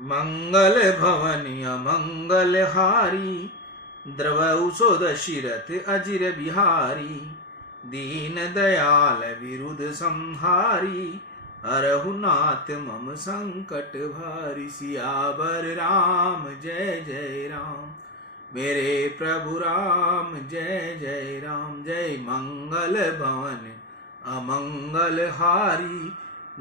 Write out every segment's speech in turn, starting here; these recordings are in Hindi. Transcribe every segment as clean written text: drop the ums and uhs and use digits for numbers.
मंगल भवन अमंगल हारी, द्रवौ सो दशरथ अजिर बिहारी। दीन दयाल विरुद्ध संहारी, हरहु नाथ मम संकट भारी। सियावर राम जय जय राम, मेरे प्रभु राम जय जय राम। जय मंगल भवन अमंगल हारी,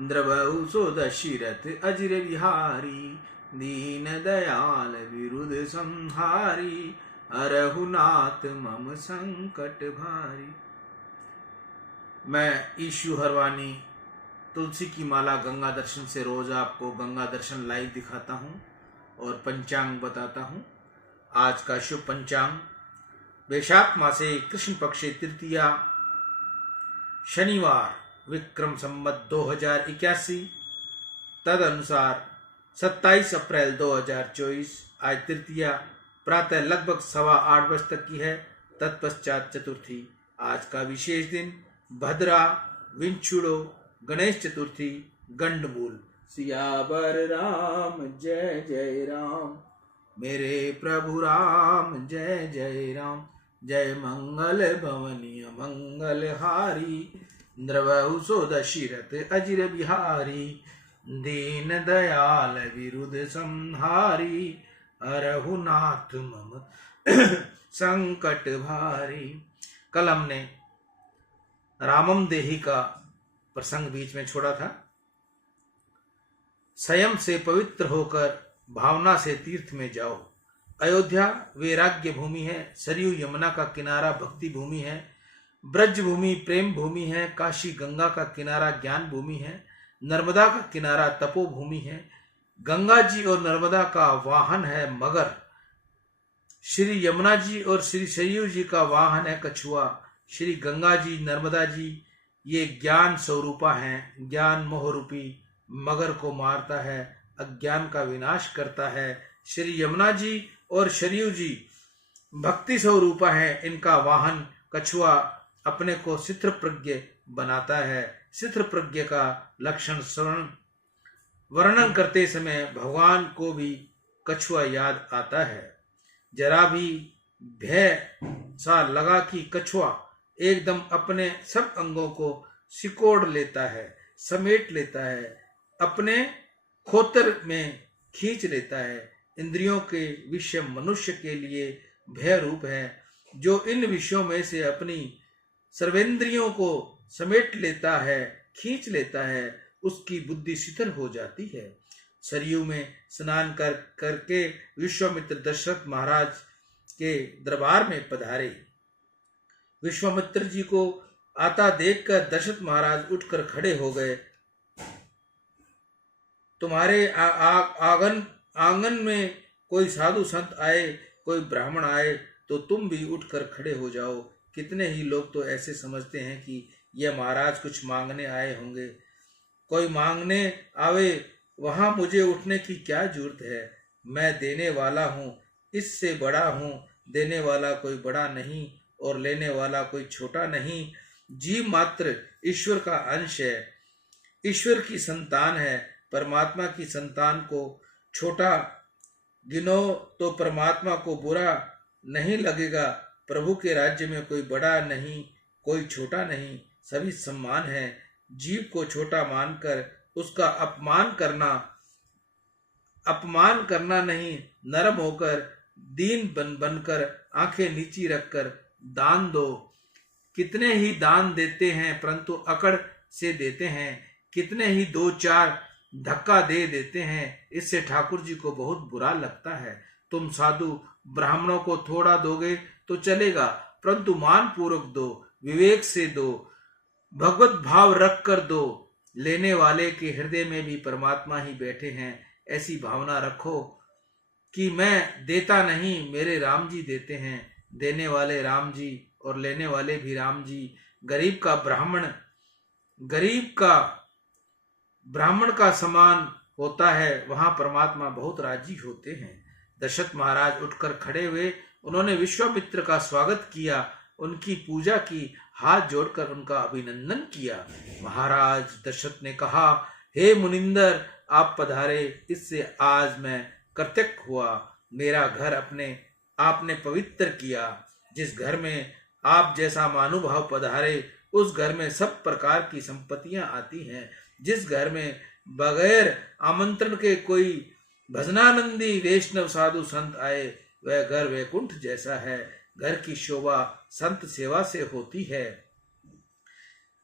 द्रवौ सो दशरथ अजिर बिहारी। दीन दयाल विरुद्ध संहारी, हरहु नाथ मम संकट भारी। मैं ईशु हरवानी तुलसी की माला गंगा दर्शन से रोज आपको गंगा दर्शन लाइव दिखाता हूँ और पंचांग बताता हूँ। आज का शुभ पंचांग वैशाख मासे कृष्ण पक्षे तृतीया, शनिवार, विक्रम संवत 2081, तद अनुसार 27 अप्रैल 2024। आज तृतीया प्रातः लगभग 8:15 बजे तक की है, तत्पश्चात चतुर्थी। आज का विशेष दिन भद्रा, विंचुड़ो, गणेश चतुर्थी, गंडमूल। सियावर राम जय जय राम, मेरे प्रभु राम जय जय राम। जय मंगल भवनी मंगल हारी, द्रवौ सो दशरथ अजिर बिहारी। दीन दयाल विरुद्ध संहारी, हरहु नाथ मम संकट भारी। कल हमने रामम देही का प्रसंग बीच में छोड़ा था। संयम से पवित्र होकर भावना से तीर्थ में जाओ। अयोध्या वैराग्य भूमि है, सरयू यमुना का किनारा भक्ति भूमि है, ब्रज भूमि प्रेम भूमि है, काशी गंगा का किनारा ज्ञान भूमि है, नर्मदा का किनारा तपो भूमि है। गंगा जी और नर्मदा का वाहन है मगर, श्री यमुना जी और श्री सरयू जी का वाहन है कछुआ। श्री गंगा जी नर्मदा जी ये ज्ञान स्वरूपा हैं। ज्ञान मोहरूपी मगर को मारता है, अज्ञान का विनाश करता है। श्री यमुना जी और सरयू जी भक्ति स्वरूपा है। इनका वाहन कछुआ अपने को सिद्ध प्रज्ञ बनाता है। सिद्ध प्रज्ञ का लक्षण वर्णन करते समय भगवान को भी कछुआ याद आता है। जरा भी भय सा लगा कि कछुआ एकदम अपने सब अंगों को सिकोड़ लेता है, समेट लेता है, अपने खोतर में खींच लेता है। इंद्रियों के विषय मनुष्य के लिए भय रूप है। जो इन विषयों में से अपनी सर्वेंद्रियों को समेट लेता है, खींच लेता है, उसकी बुद्धि शिथिल हो जाती है। सरयू में स्नान करके विश्वामित्र दशरथ महाराज के दरबार में पधारे। विश्वामित्र जी को आता देखकर दशरथ महाराज उठकर खड़े हो गए। तुम्हारे आंगन में कोई साधु संत आए, कोई ब्राह्मण आए तो तुम भी उठकर खड़े हो जाओ। कितने ही लोग तो ऐसे समझते हैं कि यह महाराज कुछ मांगने आए होंगे। कोई मांगने आवे, वहां मुझे उठने की क्या जरूरत है? मैं देने वाला हूँ, इससे बड़ा हूँ। देने वाला कोई बड़ा नहीं और लेने वाला कोई छोटा नहीं। जीव मात्र ईश्वर का अंश है, ईश्वर की संतान है। परमात्मा की संतान को छोटा गिनो तो परमात्मा को बुरा नहीं लगेगा। प्रभु के राज्य में कोई बड़ा नहीं, कोई छोटा नहीं, सभी समान है। जीव को छोटा मानकर उसका अपमान करना नहीं, नरम होकर दीन बनकर आंखें नीची रखकर दान दो। कितने ही दान देते हैं परंतु अकड़ से देते हैं। कितने ही 2-4 धक्का दे देते हैं। इससे ठाकुर जी को बहुत बुरा लगता है। तुम साधु ब्राह्मणों को थोड़ा दोगे तो चलेगा, परंतु मान पूर्वक दो, विवेक से दो, भगवत भाव रख कर दो। लेने वाले के हृदय में भी परमात्मा ही बैठे हैं। ऐसी भावना रखो कि मैं देता नहीं, मेरे राम जी देते हैं। देने वाले राम जी और लेने वाले भी राम जी। गरीब का ब्राह्मण का समान होता है, वहां परमात्मा बहुत राजी होते हैं। दशरथ महाराज उठकर खड़े हुए। उन्होंने विश्वामित्र का स्वागत किया, उनकी पूजा की, हाथ जोड़कर उनका अभिनंदन किया। महाराज दशरथ ने कहा, हे मुनिंदर, आप पधारे, इससे आज मैं कृतज्ञ हुआ। मेरा घर आपने पवित्र किया। जिस घर में आप जैसा महानुभाव पधारे, उस घर में सब प्रकार की संपत्तियां आती हैं। जिस घर में बगैर आमंत्रण के कोई भजनानंदी वैष्णव साधु संत आए, वह घर वैकुंठ जैसा है। घर की शोभा संत सेवा से होती है।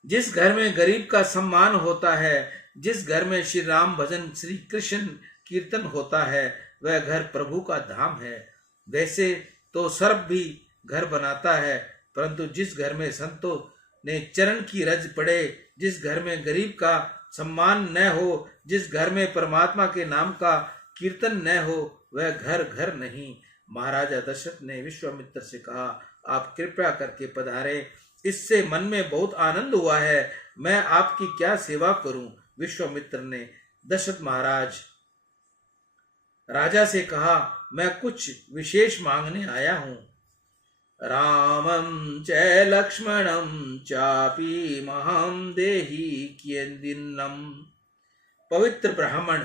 जिस घर में गरीब का सम्मान होता है, जिस घर में श्री राम भजन श्री कृष्ण कीर्तन होता है, वह घर प्रभु का धाम है। वैसे तो सर्प भी घर बनाता है, परंतु जिस घर में संतों ने चरण की रज पड़े, जिस घर में गरीब का सम्मान न हो, जिस घर में परमात्मा के नाम का कीर्तन न हो, वह घर घर नहीं। महाराजा दशरथ ने विश्वामित्र से कहा, आप कृपया करके पधारे, इससे मन में बहुत आनंद हुआ है। मैं आपकी क्या सेवा करूं? विश्वामित्र ने दशरथ महाराज राजा से कहा, मैं कुछ विशेष मांगने आया हूं। रामं च लक्ष्मणं चापि महं देहि कियदिन्नम्। पवित्र ब्राह्मण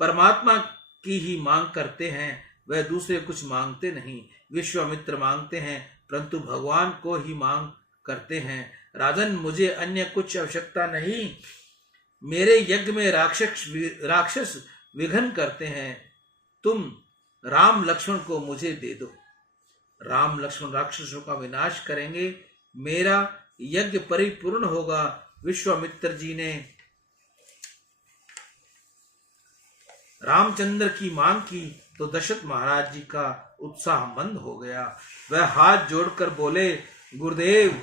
परमात्मा की ही मांग करते हैं, वह दूसरे कुछ मांगते नहीं। विश्वामित्र मांगते हैं, परंतु भगवान को ही मांग करते हैं। राजन, मुझे अन्य कुछ आवश्यकता नहीं। मेरे यज्ञ में राक्षस विघ्न करते हैं। तुम राम लक्ष्मण को मुझे दे दो। राम लक्ष्मण राक्षसों का विनाश करेंगे, मेरा यज्ञ परिपूर्ण होगा। विश्वामित्र जी ने रामचंद्र की मांग की तो दशरथ महाराज जी का उत्साह मंद हो गया। वह हाथ जोड़कर बोले, गुरुदेव,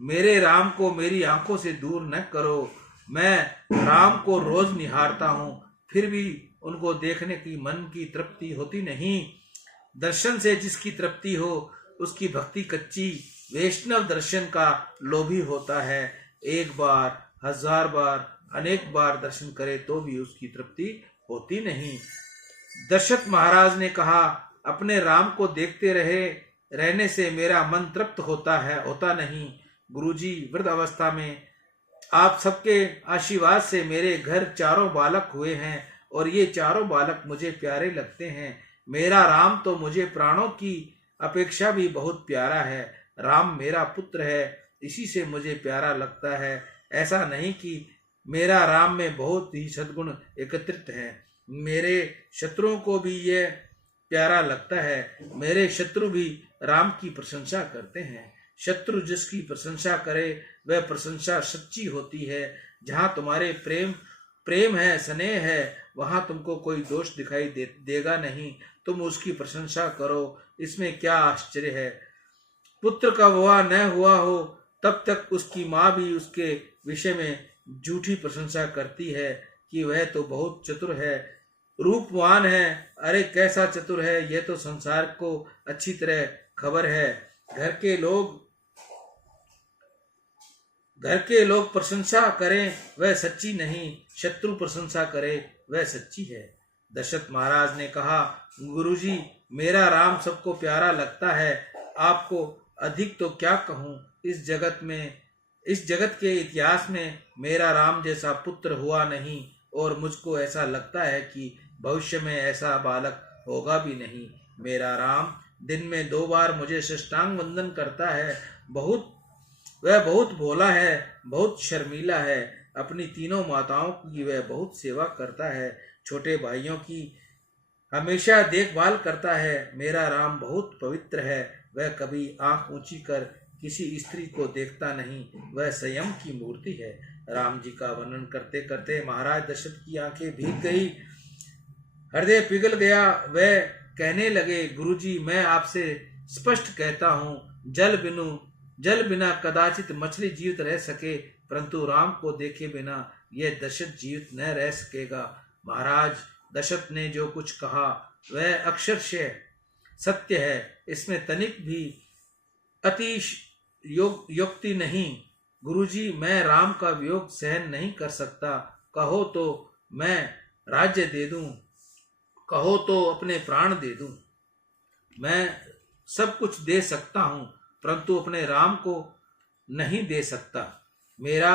मेरे राम को मेरी आंखों से दूर न करो। मैं राम को रोज निहारता हूँ, फिर भी उनको देखने की मन की तृप्ति होती नहीं। दर्शन से जिसकी तृप्ति हो, उसकी भक्ति कच्ची। वैष्णव दर्शन का लोभी होता है। एक बार, हजार बार, अनेक बार दर्शन करे तो भी उसकी तृप्ति होती नहीं। दशरथ महाराज ने कहा, अपने राम को देखते रहने से मेरा मन तृप्त होता नहीं। गुरुजी, वृद्ध अवस्था में आप सबके आशीर्वाद से मेरे घर चारों बालक हुए हैं और ये चारों बालक मुझे प्यारे लगते हैं। मेरा राम तो मुझे प्राणों की अपेक्षा भी बहुत प्यारा है। राम मेरा पुत्र है, इसी से मुझे प्यारा लगता है। ऐसा नहीं कि मेरा राम में बहुत ही सद्गुण एकत्रित हैं। मेरे शत्रुओं को भी यह प्यारा लगता है। मेरे शत्रु भी राम की प्रशंसा करते हैं। शत्रु जिसकी प्रशंसा करे वह प्रशंसा सच्ची होती है। जहाँ तुम्हारे प्रेम है, स्नेह है, वहाँ तुमको कोई दोष दिखाई देगा नहीं। तुम उसकी प्रशंसा करो, इसमें क्या आश्चर्य है। पुत्र का विवाह न हुआ हो तब तक उसकी माँ भी उसके विषय में झूठी प्रशंसा करती है कि वह तो बहुत चतुर है, रूपवान है। अरे कैसा चतुर है, यह तो संसार को अच्छी तरह खबर है। घर के लोग प्रशंसा करें वह सच्ची नहीं, शत्रु प्रशंसा करे वह सच्ची है। दशरथ महाराज ने कहा, गुरुजी, मेरा राम सबको प्यारा लगता है। आपको अधिक तो क्या कहूँ। इस जगत के इतिहास में मेरा राम जैसा पुत्र हुआ नहीं और मुझको ऐसा लगता है कि भविष्य में ऐसा बालक होगा भी नहीं। मेरा राम दिन में 2 बार मुझे साष्टांग वंदन करता है। वह बहुत भोला है, बहुत शर्मीला है। अपनी तीनों माताओं की वह बहुत सेवा करता है। छोटे भाइयों की हमेशा देखभाल करता है। मेरा राम बहुत पवित्र है। वह कभी आंख ऊंची कर किसी स्त्री को देखता नहीं। वह संयम की मूर्ति है। राम जी का वर्णन करते करते महाराज दशरथ की आंखें भीग गई, हृदय पिघल गया। वह कहने लगे, गुरुजी, मैं आपसे स्पष्ट कहता हूँ, जल बिना कदाचित मछली जीवित रह सके, परंतु राम को देखे बिना यह दशरथ जीवित न रह सकेगा। महाराज दशरथ ने जो कुछ कहा वह अक्षरशः सत्य है, इसमें तनिक भी अतिशयोक्ति नहीं। गुरुजी, मैं राम का वियोग सहन नहीं कर सकता। कहो तो मैं राज्य दे दूं, कहो तो अपने प्राण दे दूं। मैं सब कुछ दे सकता हूं, परंतु अपने राम को नहीं दे सकता। मेरा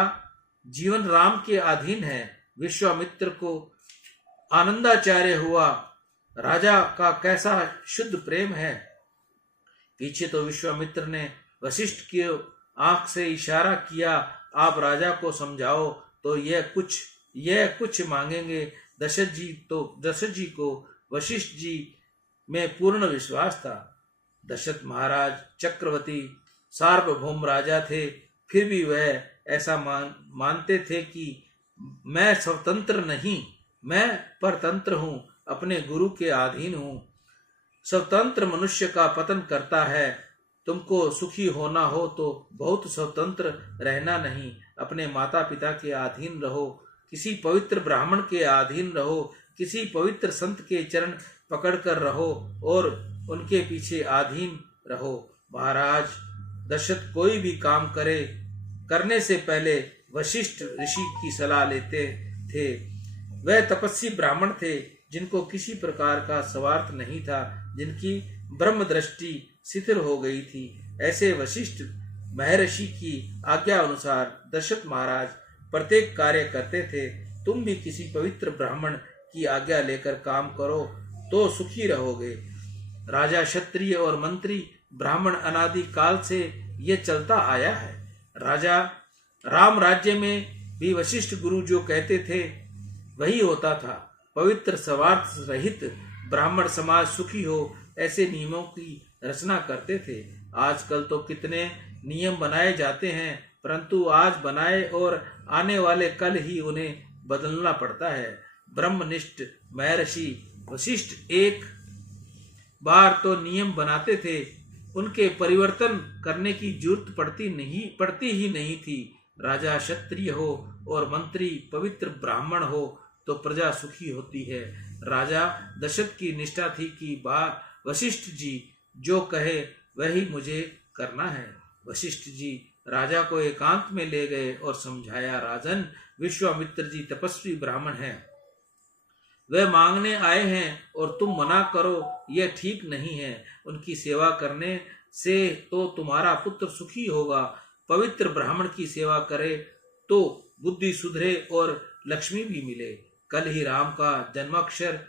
जीवन राम के अधीन है। विश्वामित्र को आनंदाचार्य हुआ। राजा का कैसा शुद्ध प्रेम है। पीछे तो विश्वामित्र ने वशिष्ठ की आंख से इशारा किया, आप राजा को समझाओ तो यह कुछ मांगेंगे। दशरथ जी को वशिष्ठ जी में पूर्ण विश्वास था। दशरथ महाराज चक्रवर्ती सार्वभौम राजा थे, फिर भी वह ऐसा मानते थे कि मैं स्वतंत्र नहीं, मैं परतंत्र हूँ, अपने गुरु के अधीन हूँ। स्वतंत्र मनुष्य का पतन करता है। तुमको सुखी होना हो तो बहुत स्वतंत्र रहना नहीं, अपने माता पिता के अधीन रहो, किसी पवित्र ब्राह्मण के अधीन रहो, किसी पवित्र संत के चरण पकड़कर रहो और उनके पीछे अधीन रहो। महाराज दशरथ कोई भी काम करने से पहले वशिष्ठ ऋषि की सलाह लेते थे। वह तपस्वी ब्राह्मण थे जिनको किसी प्रकार का स्वार्थ नहीं था, जिनकी ब्रह्म दृष्टि शिथिल हो गई थी। ऐसे वशिष्ठ महर्षि की आज्ञा अनुसार दशरथ महाराज प्रत्येक कार्य करते थे। तुम भी किसी पवित्र ब्राह्मण की आज्ञा लेकर काम करो तो सुखी रहोगे। राजा, क्षत्रिय और मंत्री ब्राह्मण अनादि काल से ये चलता आया है। राजा राम राज्य में भी वशिष्ठ गुरु जो कहते थे वही होता था। पवित्र स्वार्थ रहित ब्राह्मण समाज सुखी हो, ऐसे नियमों की रचना करते थे। आजकल तो कितने नियम बनाए जाते हैं, परंतु आज बनाए और आने वाले कल ही उन्हें बदलना पड़ता है। ब्रह्मनिष्ठ महर्षि वशिष्ठ एक बार तो नियम बनाते थे, उनके परिवर्तन करने की जरूरत पड़ती ही नहीं थी। राजा क्षत्रिय हो और मंत्री पवित्र ब्राह्मण हो तो प्रजा सुखी होती है। राजा दशरथ की निष्ठा थी कि बात वशिष्ठ जी जो कहे वही मुझे करना है। वशिष्ठ जी राजा को एकांत में ले गए और समझाया, राजन, विश्वामित्र जी तपस्वी ब्राह्मण हैं, वह मांगने आए हैं और तुम मना करो, यह ठीक नहीं है। उनकी सेवा करने से तो तुम्हारा पुत्र सुखी होगा। पवित्र ब्राह्मण की सेवा करे तो बुद्धि सुधरे और लक्ष्मी भी मिले। कल ही राम का जन्माक्षर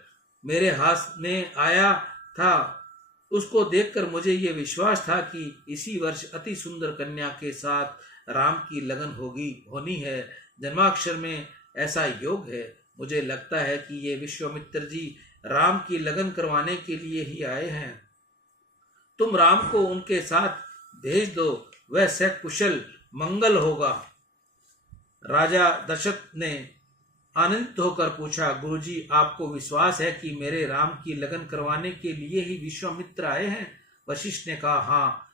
मेरे हाथ में आया था, उसको देखकर मुझे ये विश्वास था कि इसी वर्ष अति सुंदर कन्या के साथ राम की लगन होनी है। जन्माक्षर में ऐसा योग है। मुझे लगता है कि ये विश्वामित्र जी राम की लगन करवाने के लिए ही आए हैं। तुम राम को उनके साथ भेज दो, वह सकुशल मंगल होगा। राजा दशरथ ने आनंदित होकर पूछा, गुरुजी, आपको विश्वास है कि मेरे राम की लगन करवाने के लिए ही विश्वामित्र आए हैं? वशिष्ठ ने कहा, हाँ,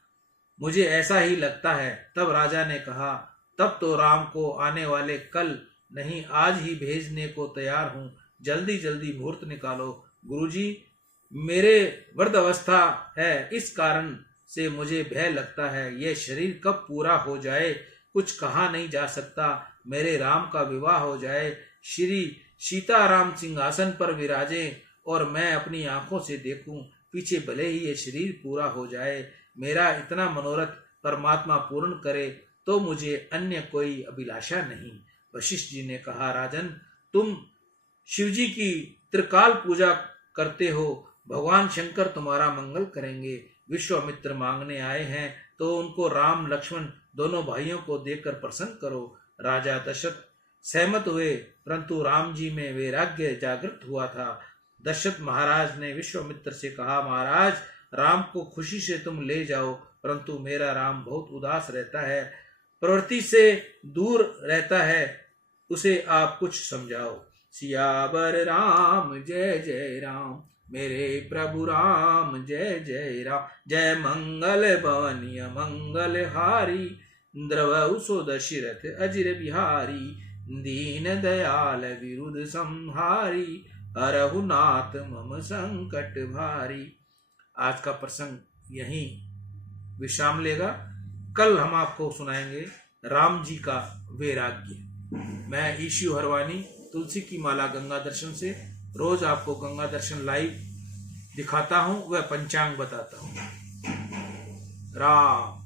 मुझे ऐसा ही लगता है। तब राजा ने कहा, तब तो राम को आने वाले कल नहीं आज ही भेजने को तैयार हूँ। जल्दी जल्दी मुहूर्त निकालो। गुरुजी, मेरे वृद्धावस्था है, इस कारण से मुझे भय लगता है। यह शरीर कब पूरा हो जाए कुछ कहा नहीं जा सकता। मेरे राम का विवाह हो जाए, श्री सीताराम सिंहासन पर विराजे और मैं अपनी आंखों से देखूं, पीछे भले ही ये शरीर पूरा हो जाए। मेरा इतना मनोरथ परमात्मा पूर्ण करे तो मुझे अन्य कोई अभिलाषा नहीं। वशिष्ठ जी ने कहा, राजन, तुम शिवजी की त्रिकाल पूजा करते हो, भगवान शंकर तुम्हारा मंगल करेंगे। विश्वामित्र मांगने आए हैं तो उनको राम लक्ष्मण दोनों भाइयों को देकर प्रसन्न करो। राजा दशरथ सहमत हुए, परंतु राम जी में वैराग्य जागृत हुआ था। दशरथ महाराज ने विश्वामित्र से कहा, महाराज, राम को खुशी से तुम ले जाओ, परंतु मेरा राम बहुत उदास रहता है, प्रवृत्ति से दूर रहता है, उसे आप कुछ समझाओ। सियावर राम जय जय राम, मेरे प्रभु राम जय जय राम। जय मंगल भवनीय मंगल हारी, द्रवहु सो दशरथ अजिर बिहारी। दीन दयाल विरुद्ध संहारी, हरहु नाथ मम संकट भारी। आज का प्रसंग यहीं विश्राम लेगा। कल हम आपको सुनाएंगे राम जी का वैराग्य। मैं ईशु हरवानी, तुलसी की माला गंगा दर्शन से रोज आपको गंगा दर्शन लाइव दिखाता हूं, वह पंचांग बताता हूं। राम